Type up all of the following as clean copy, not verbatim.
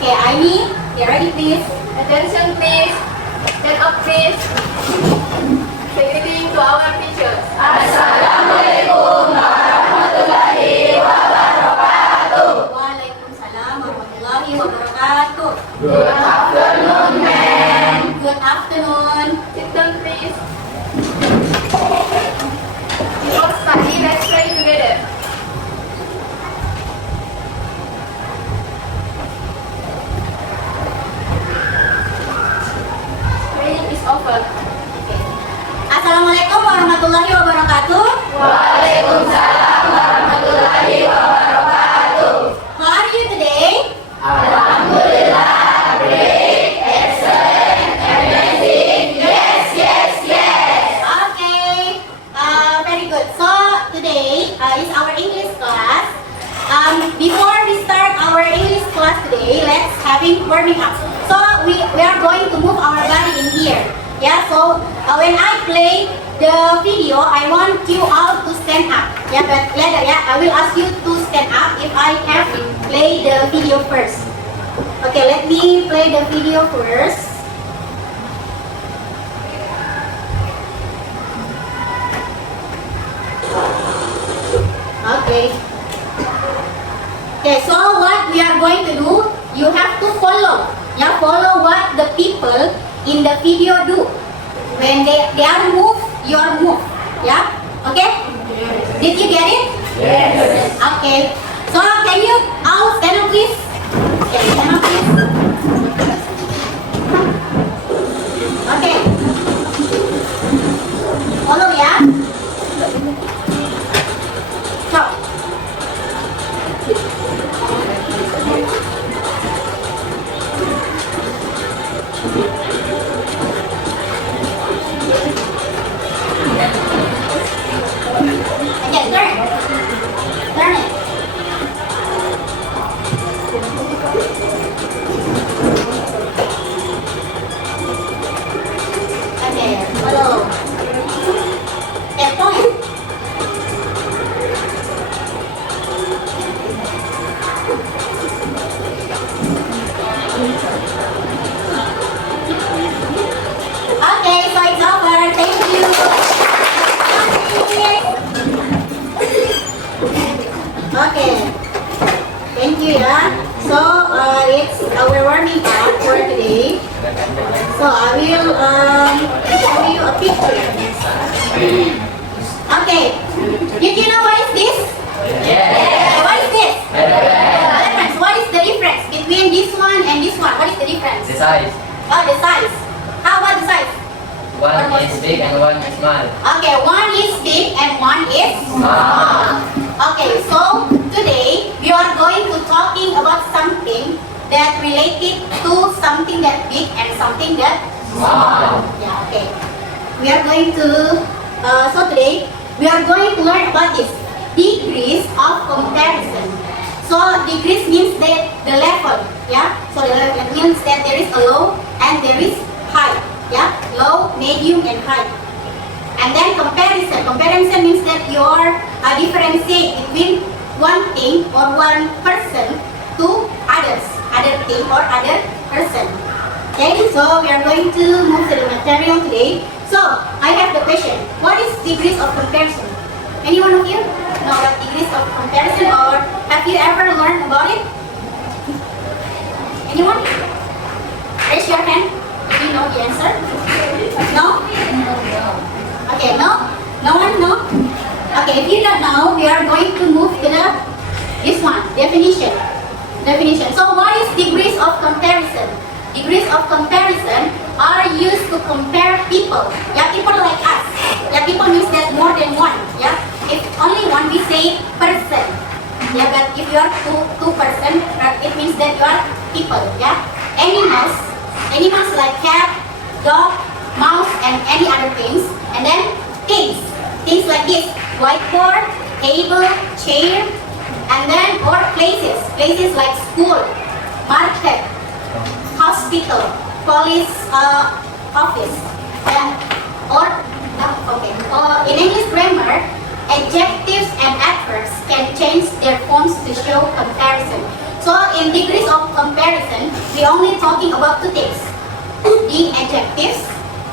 Okay, Aini, get ready please. Attention please. Stand up please. Say greeting to our teachers. Assalamualaikum warahmatullahi wabarakatuh. Waalaikumsalam warahmatullahi wabarakatuh. Good afternoon, ma'am. Good afternoon. Sit down please. Before study, let's pray together. Praying is over. Assalamualaikum warahmatullahi wabarakatuh. Waalaikumsalam warahmatullahi wabarakatuh. How are you today? Alhamdulillah, great, excellent, amazing. Yes, yes, yes. Okay, very good. So today is our English class. Before we start our English class today, let's having warming up. So we are going to move our body in here. Yeah. So when I play the video, I want you all to stand up. Yeah. But later, yeah, I will ask you to stand up if I have play the video first. Okay. Let me play the video first. Okay. Okay, so what we are going to do, you have to follow. Yeah, follow what the people in the video do. When they are move, you are move. Yeah? Okay? Did you get it? Yes. Okay. So can you all stand up please? Okay, stand up please. Okay. Follow ya. So. Okay, turn. Turn it. Okay, follow. Okay, point. Okay, so it's over. Thank you. Okay. Thank you ya. So it's our warming up for today. So I will show you a picture. Okay. Did you know what is this? Yes. What is this? Yes. What is the difference between this one and this one? What is the difference? The size. Oh, the size. How about the size? One is big and one is small. Okay, one is big and one is Small. Okay, so today we are going to talking about something that related to something that big and something that small. Yeah, okay. We are going to so today we are going to learn about this degrees of comparison. So degrees means that the level, yeah. So the level means that there is a low and there is high, yeah. Low, medium, and high. And then comparison. Comparison means that you are differentiate between one thing or one person to others, other thing or other person. Okay, so we are going to move to the material today. So I have the question: what is degrees of comparison? Any one of you know what degrees of comparison, or have you ever learned about it? Anyone? Raise your hand if you know the answer. No? Okay, no? No one know? Okay, if you don't know, we are going to move to this one, definition. Definition. So what is degrees of comparison? Degrees of comparison are used to compare people. Yeah, people like us. Yeah, people means that more than one. Yeah, if only one, we say person. Yeah, but if you are two person, it means that you are people. Yeah, animals like cat, dog, mouse, and any other things. And then things like this: whiteboard, table, chair, and then or places like school, market, hospital, police office, and in English grammar, adjectives and adverbs can change their forms to show comparison. So in degrees of comparison, we only talking about two things. The adjectives.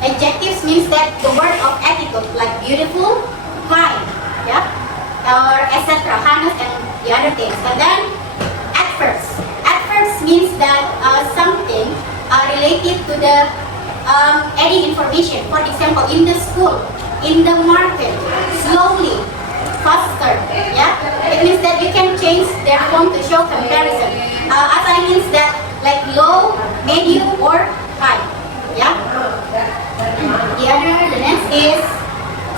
Adjectives means that the word of attitude, like beautiful, kind, yeah, or etc. Honest and the other things. And then adverbs. Adverbs means that something related to the adding information. For example, in the school, in the market, slowly, faster. Yeah, it means that you can change their form to show comparison. As I means that like low, medium, or high. Yeah. The next is,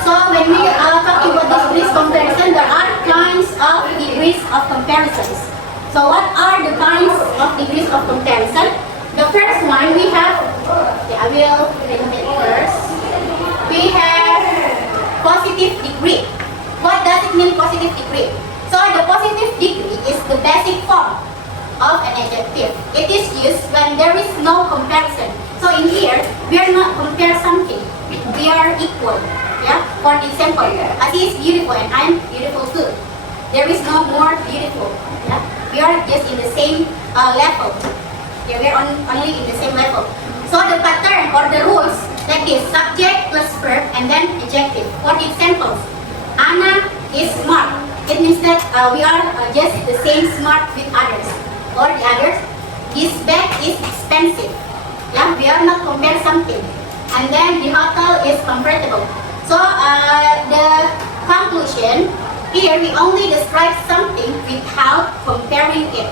so when we are talking about degrees comparison, there are kinds of degrees of comparisons. So what are the kinds of degrees of comparison? The first one we have, okay, I will bring it first. We have positive degree. What does it mean, positive degree? So the positive degree is the basic form of an adjective. It is used when there is no comparison. So in here, we are not compare something. We are equal. Yeah. For example, he is beautiful and I am beautiful too. There is no more beautiful. Yeah. We are just in the same level. Yeah, we are only in the same level. So the pattern or the rules like this: subject plus verb and then adjective. For example, Anna is smart. It means that we are just the same smart with others. Or the others, this bag is expensive. Yeah, we are not compare something. And then the hotel is comfortable. So the conclusion, here we only describe something without comparing it.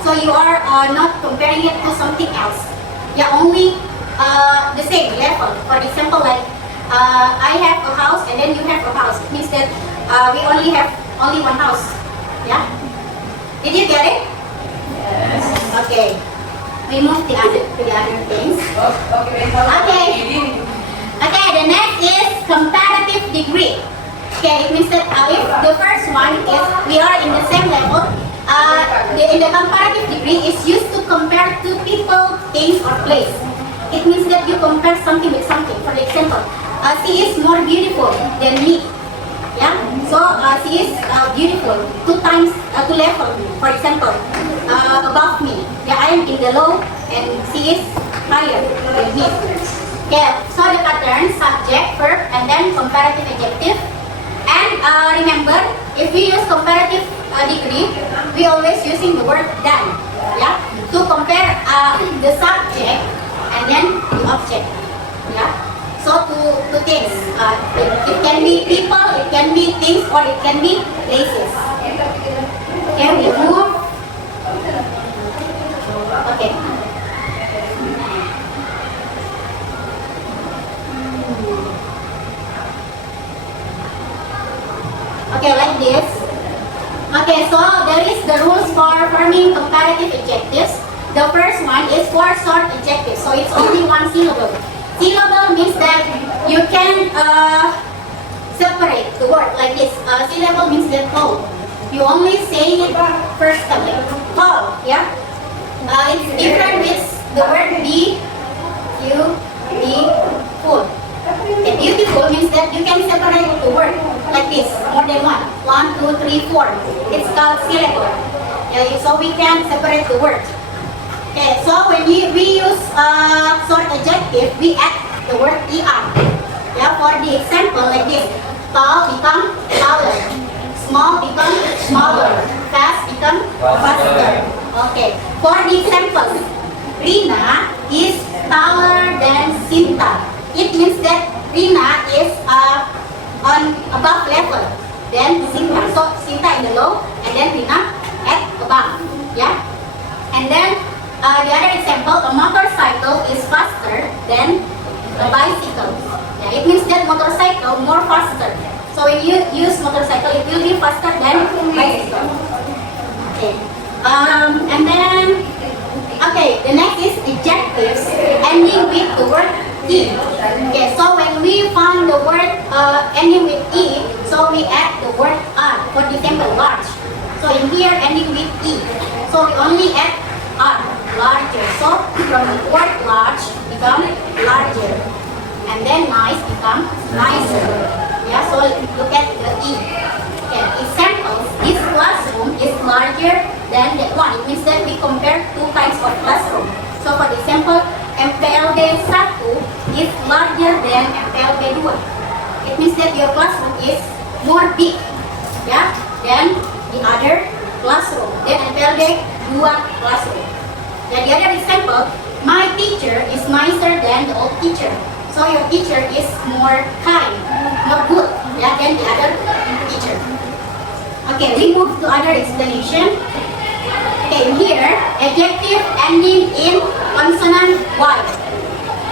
So you are not comparing it to something else. Yeah, only the same level. For example, like I have a house and then you have a house. It means that we only have only one house. Yeah. Did you get it? Yes. Okay. We move to the other things. Okay. Okay, the next is comparative degree. Okay, it means that if the first one is we are in the same level, in the comparative degree is used to compare two people, things, or place. It means that you compare something with something. For example, she is more beautiful than me. Yeah, so she is beautiful two level. For example, above me. Yeah, I am in the low and she is higher than me. Okay, so the pattern, subject, verb, and then comparative adjective. And remember, if we use comparative degree, we always using the word than. Yeah, to compare the subject and then the object. Yeah. So two things. It can be people, it can be things, or it can be places. Okay, we move. Okay. Okay, like this. Okay, so there is the rules for forming comparative adjectives. The first one is for short adjectives, so it's only one syllable. Syllable means that you can separate the word like this. Syllable means that whole. You only say it first time, like whole, yeah? It's different with the word beautiful. And beautiful means that you can separate the word like this, more than one. 1, 2, 3, 4. It's called syllable. Yeah, so we can separate the word. Okay, so when we use short adjective, we add the word er. Yeah, for the example like this: tall become taller, small become smaller, fast become faster. Okay, for the example, Rina is taller than Sinta. It means that Rina is on above level than Sinta. So Sinta in the low, and then Rina at above. Yeah, and then the other example, a motorcycle is faster than a bicycle. Yeah, it means that motorcycle more faster. So when you use motorcycle, it will be faster than bicycle. Okay. And then, okay, the next is adjectives ending with the word e. Okay, so when we find the word ending with e, so we add the word r. For example, large. So in here ending with e, so we only add r, larger. So from the word large become larger, and then nice become nicer. Yeah, so look at the e. Okay, examples: this classroom is larger than that one. It means that we compare two kinds of classroom. larger than FLB 2. It means that your classroom is more big, yeah, than the other classroom, than FLB 2 classroom. Then the other example, my teacher is nicer than the old teacher. So your teacher is more kind, more good, yeah, than the other teacher. Okay, we move to other explanation. Okay, here, adjective ending in consonant Y.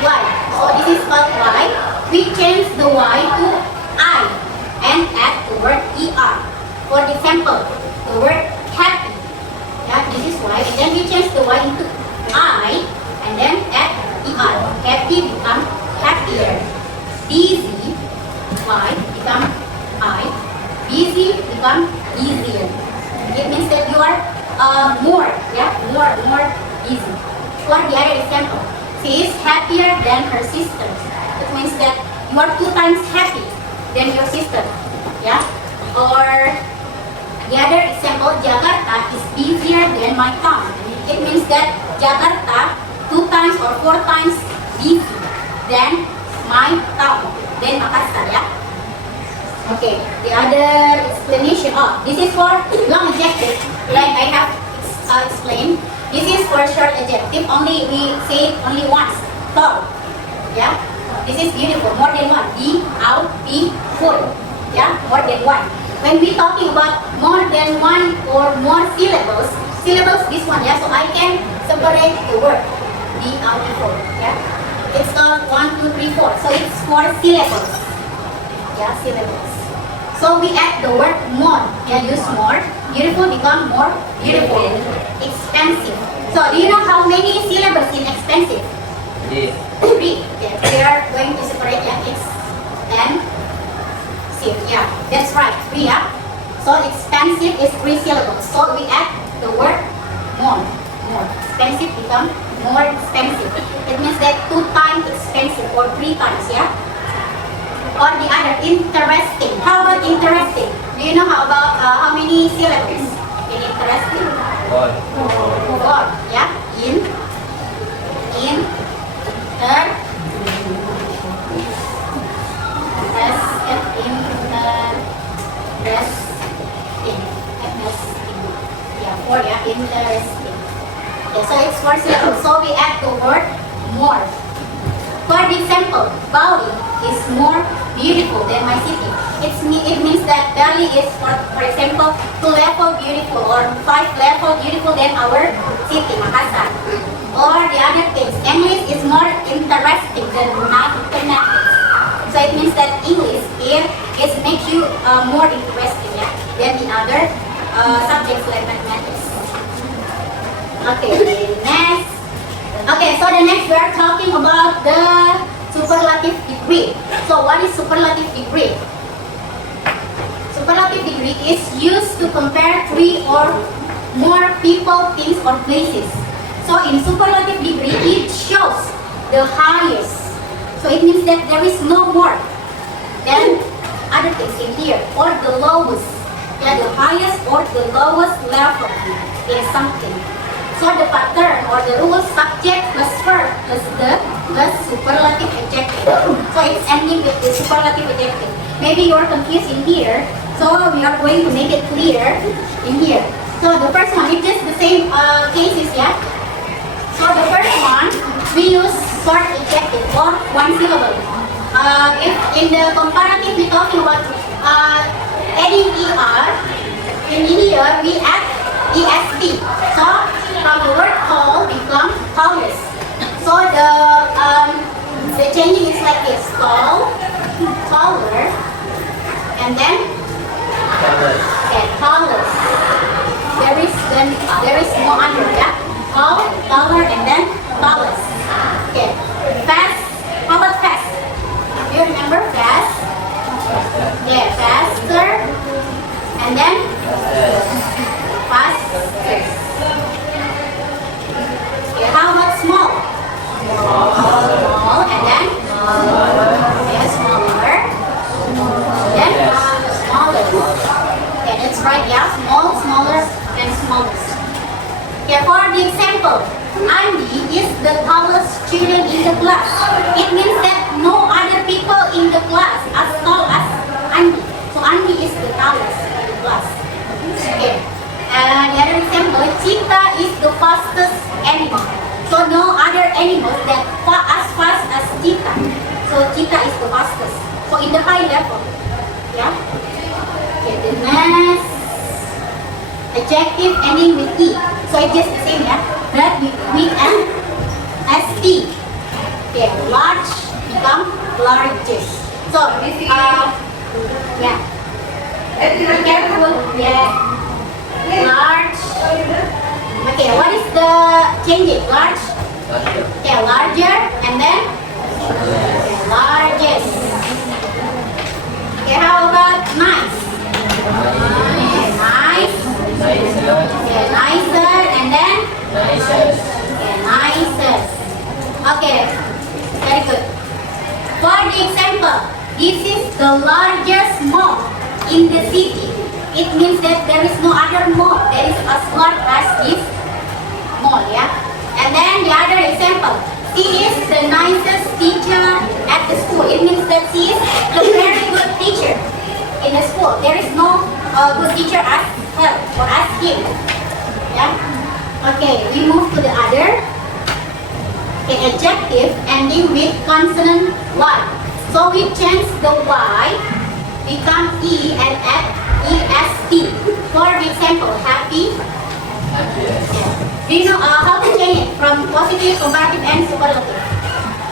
Y. So this is called Y. We change the Y to I and add the word ER. For example, the word happy. Yeah, this is Y. And then we change the Y into I and then add ER. Happy become happier. Busy, Y become I. Busy become easier. It means that you are more busy. For the other example, she is happier than her sister. It means that you are 2 times happy than your sister. Yeah. Or the other example, Jakarta is busier than my town. It means that Jakarta 2 times or 4 times busy than my town, than Makassar. Yeah. Okay, the other explanation. Oh, this is for long adjective, like I have explained. This is for short adjective. Only we say it only once. Tall. Yeah. This is beautiful. More than one. Beautiful. Yeah. More than one. When we talking about more than one or more syllables, this one. Yeah. So I can separate the word. Beautiful. Yeah. It's called 1, 2, 3, 4. So it's 4 syllables. Yeah, syllables. So we add the word more. Yeah, use more. Beautiful become more beautiful. Expensive. So do you know how many syllables in expensive? 3. 3. Yeah, we are going to separate X and C. Yeah, that's right. 3. Yeah. So expensive is 3 syllables. So we add the word more. More. Expensive become more expensive. It means that 2 times expensive or 3 times. Yeah. Or the other, interesting. How about interesting? Do you know how many syllables in interesting? 4. Yeah. Interesting. Yeah, 4. Yeah. Interesting. Okay, so it's 4 syllables. So we add the word more. For example, Bali is more beautiful than my city. It means that Bali is, for example, 2 level beautiful or 5 level beautiful than our city, Makassar. Or the other things, English is more interesting than mathematics. So it means that English here is makes you more interesting, yeah, than the other subjects like mathematics. Okay, next. Okay, so the next we are talking about the superlative degree. So what is superlative degree? Superlative degree is used to compare 3 or more people, things or places. So in superlative degree, it shows the highest. So it means that there is no more than other things in here, or the lowest. Yeah, the highest or the lowest level in something. So the pattern or the rule, subject plus verb plus superlative adjective. So it's ending with the superlative adjective. Maybe you are confused in here, so we are going to make it clear in here. So the first one, it's just the same cases, yeah. So the first one, we use short adjective or 1 syllable. If in the comparative we talking about adding er, in here we add est. So from the word tall become tallest. So the changing is like this: tall, taller, and then tallest. There is no under, yeah. Tall, taller, and then tallest. Okay. Fast. How about fast? Do you remember fast? Yeah, faster, and then fastest. Okay, how about small? Small, and then smaller, then smallest. Okay, that's right. Yeah, small, smaller, and smallest. Okay, for the example, Andy is the tallest student in the class. It means that no other in the class, as tall as Andi. So Andi is the tallest in the class. Okay. And the other example, cheetah is the fastest animal. So no other animals that as fast as cheetah. So cheetah is the fastest. So in the high level. Yeah. Okay, the next adjective ending with E. So it's just the same, yeah. But with an ST. Okay, large become largest. So yeah. Be careful. Yeah. Large. Okay, what is the changing? Large. Larger. Okay, larger and then largest. Okay, how about nice? Okay, nice. Nicer. Okay, nicer and then Nicest. okay, nicest. Okay, very good. For the example, this is the largest mall in the city. It means that there is no other mall that is as large as this mall, yeah. And then the other example, she is the nicest teacher at the school. It means that she is a very good teacher in the school. There is no good teacher as her or as him, yeah. Okay, we move to the other. Okay, adjective ending with consonant Y. So we change the Y become E and add EST. For example, happy. Happiest. Do you know how to change it from positive, comparative, and superlative?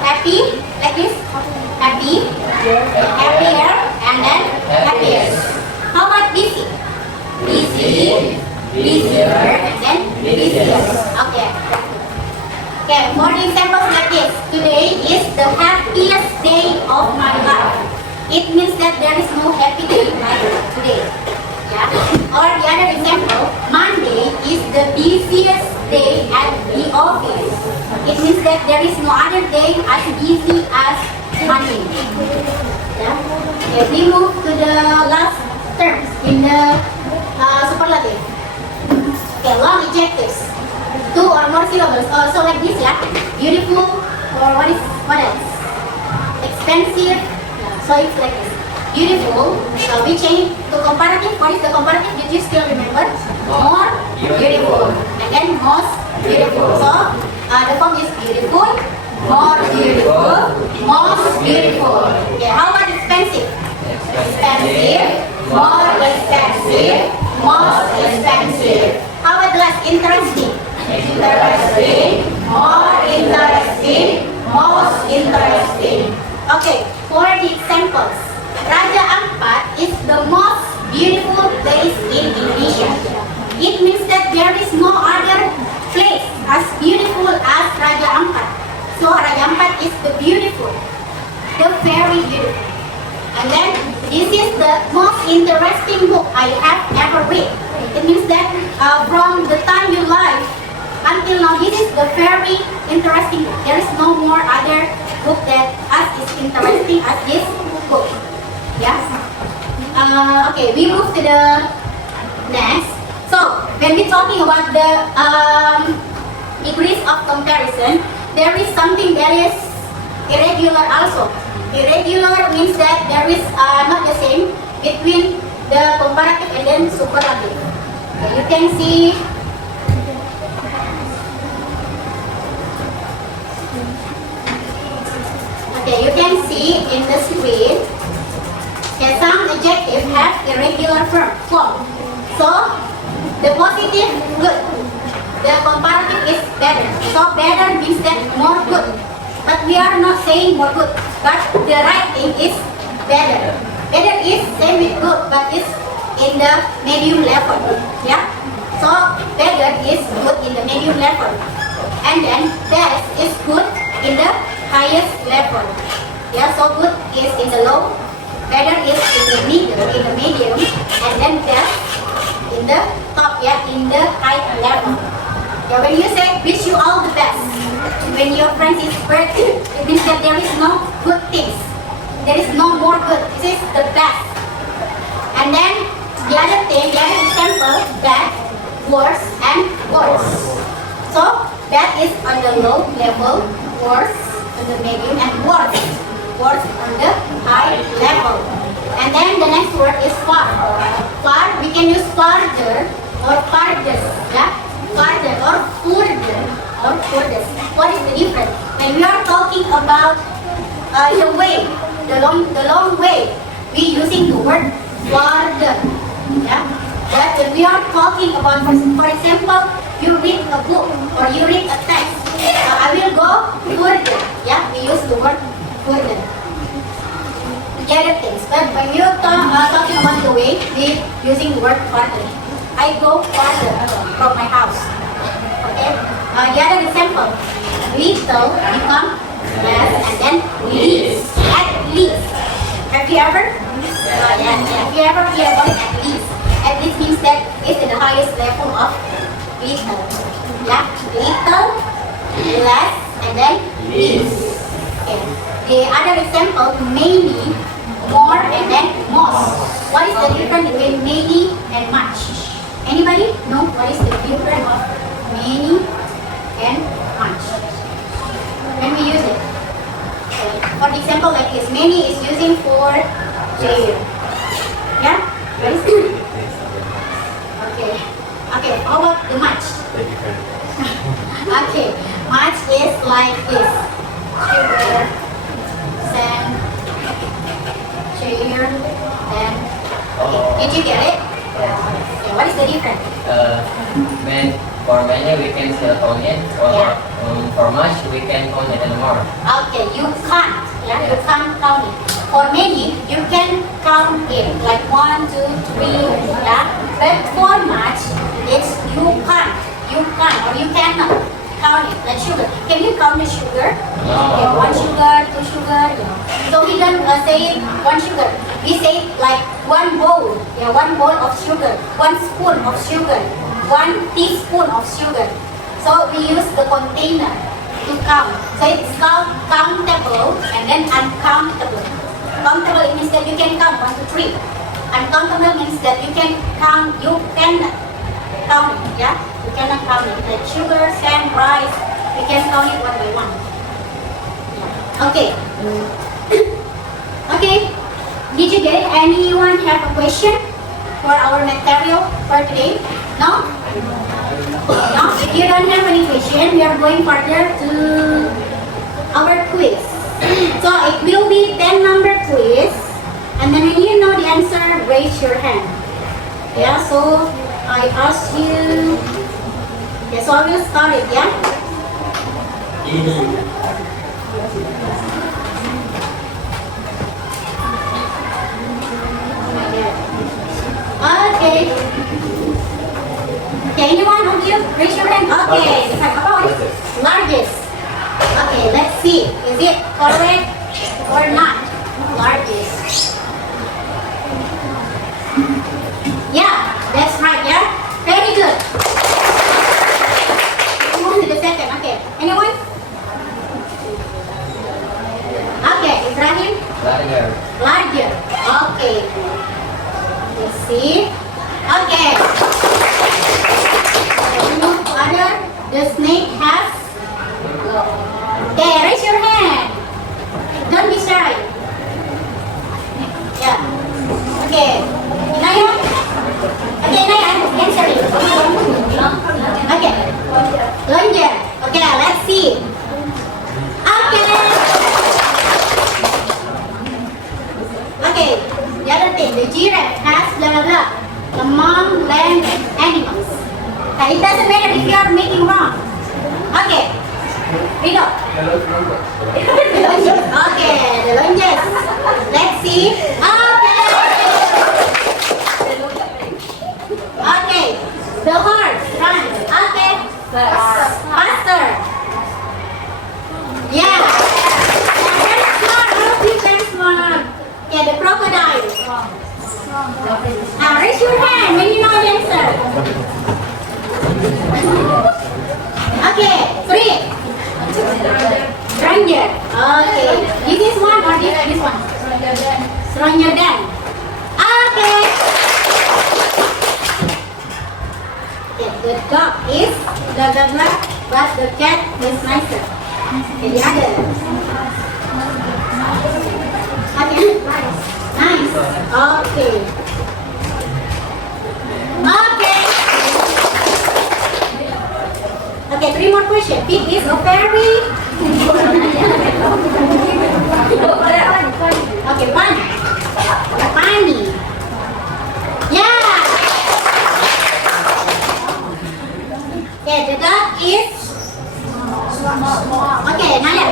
Happy, like this. Happy, happier, and then happiest. How about busy? Busy, busier, and then busier. Okay. Okay, for the examples like this, today is the happiest day of my life. It means that there is no happy day like today. Yeah. Or the other example, Monday is the busiest day at the office. It means that there is no other day as busy as Monday. Yeah. Okay, we move to the last terms in the superlative. Okay, long adjectives. 2 or more syllables. So like this, yeah. Beautiful or what else? Expensive. So it's like this. Beautiful. We change to comparative. What is the comparative? Did you still remember? More beautiful. And then most beautiful. So the form is beautiful, more beautiful, most beautiful. Okay, how about expensive? Expensive, more expensive, most expensive. How about the last? Interesting. Interesting, more interesting, most interesting. Okay, for the examples, Raja Ampat is the most beautiful place in Indonesia. It means that there is no other place as beautiful as Raja Ampat. So Raja Ampat is the beautiful, the very beautiful. And then this is the most interesting book I have ever read. It means that from the time you live until now, this is the very interesting book. There is no more other book that as is interesting as this book. Yes. Okay, we move to the next. So when we're talking about the degrees of comparison, there is something that is irregular also. Irregular means that there is not the same between the comparative and then superlative. Okay, you can see. Okay, you can see in the screen that some adjectives have irregular form. So, the positive, good. The comparative is better. So, better means that more good. But we are not saying more good. But the right thing is better. Better is same with good, but it's in the medium level. Yeah? So, better is good in the medium level. And then, best is good in the highest level. Yeah, so good is in the low, better is in the middle, in the medium, and then best in the top, yeah, in the high level. Yeah, when you say wish you all the best, when your friend is birthday, it means that there is no good things. There is no more good. This is the best. And then the other thing, the other example, bad, worse, and worse. So bad is on the low level, worse on the medium, and worse words on the high level. And then the next word is far. Far, we can use farther or farthest, yeah? Farther or further or furthest. What is the difference? When we are talking about the way, the long way, we using the word farther, yeah? But when we are talking about, for example, you read a book or you read a text, I will go further, yeah? We use the word further. The other things, but when we are talking about the way, we using the word farther. I go farther from my house. Okay. The other example, little become less and then least. At least. Have you ever? Yeah. Have you ever heard about it? At least. At least means that it's in the highest level of little. Yeah. Little, less, and then least. Okay. The other example, many, more, and then most. What is the difference between many and much? Anybody know what is the difference of many and much? When we use it. Okay. For example, like this, many is using for chair. Yeah? What is it? Okay. Okay, how about the much? Okay, much is like this. Sugar, sand, chair, and okay. Did you get it? Okay, what is the difference? For many we can still count it, or Yeah. for much we can count it and more. Okay, you can't. Yeah, you can't count it. For many, you can count it like 1, 2, 3. Yeah, but for much, it's you can't. You can't or you cannot count it. Like sugar. Can you count the sugar? No. Okay, 1 sugar, 2 sugar. So we don't say 1 sugar. We say like 1 bowl. Yeah, 1 bowl of sugar. 1 spoon of sugar. 1 teaspoon of sugar. So we use the container to count. So it's called countable and then uncountable. Countable it means that you can count 1, 2, 3. Uncountable means that you can count. You cannot count it. Yeah, you cannot count it. Like sugar, sand, rice, we can count it 1 by 1. Yeah. Okay. Okay. Did you get it? Anyone have a question for our material for today? No? No? If you don't have any question, we are going further to our quiz. So it will be 10-number quiz. And then when you know the answer, raise your hand. Yeah, so I ask you. Okay, so I will start it, yeah? Okay. Okay, anyone of you raise your hand? Okay, largest. Okay, let's see. Is it correct or not? Largest. Yeah, that's right, yeah? Very good. Move to the second. Okay, anyone? Okay, Ibrahim? Larger. Larger. Okay. Let's see. Okay. Move to other. The snake has. Okay, raise your hand. Don't be shy. Yeah. Okay. Inaya? Okay, Inaya, answer it. Okay. Lonja. Okay, let's see. Okay. Okay, the other thing, the giraffe has blah blah blah among land animals. It doesn't matter if you are making wrong. Okay, read up. Okay, the lunges. Let's see. Okay. Okay, the horse runs. Okay, faster. Yeah. Very smart. All of you very smart. Okay, the crocodile. Raise your hand when you know the answer. Okay, 3. Stranger. Okay. This is one or this one? Stranger than. Okay. Okay, the dog is blah blah blah, but the cat is nicer. Okay, the other. Okay. Nice. Okay. Okay. Okay, 3 more questions. Pig is a fairy. Okay, bunny. Bunny. Yeah. Okay, the dog is. Okay, Naya.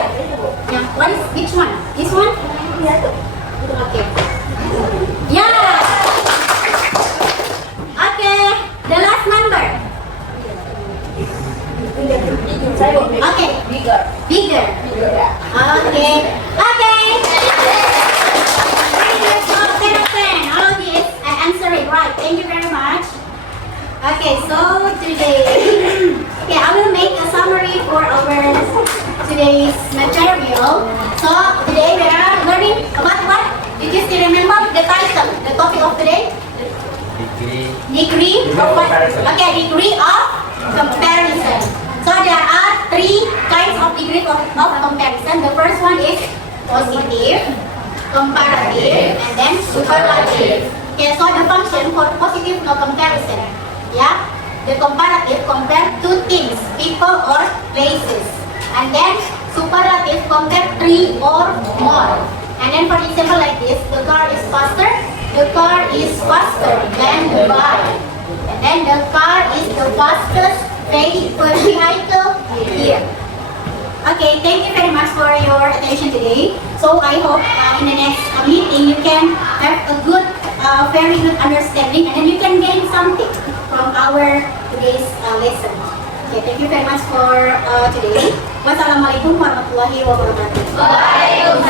Yeah, what is which one? This one? Okay. Yeah. Okay, the last number. Okay. Bigger. Bigger. Okay. Okay. Very good job, 10 of 10. All of this, I answered it right. Thank you very much. Okay, so today, okay, I will make a summary for our today's material. So today we are learning about what? Did you still remember the title, the topic of today? Degree of what? Okay, degree of comparison. So there are 3 kinds of degree of comparison. The first one is positive, comparative, and then superlative. Okay, so the function for positive comparison. Yeah, the comparative compare 2 things, people or places. And then superlative compare 3 or more. And then for example like this, the car is faster. The car is faster than the bike. And then the car is the fastest vehicle here. Okay, thank you very much for your attention today. So I hope in the next meeting you can have a good, very good understanding, and then you can gain something from our today's lesson. Okay, thank you very much for today. Wassalamualaikum warahmatullahi wabarakatuh.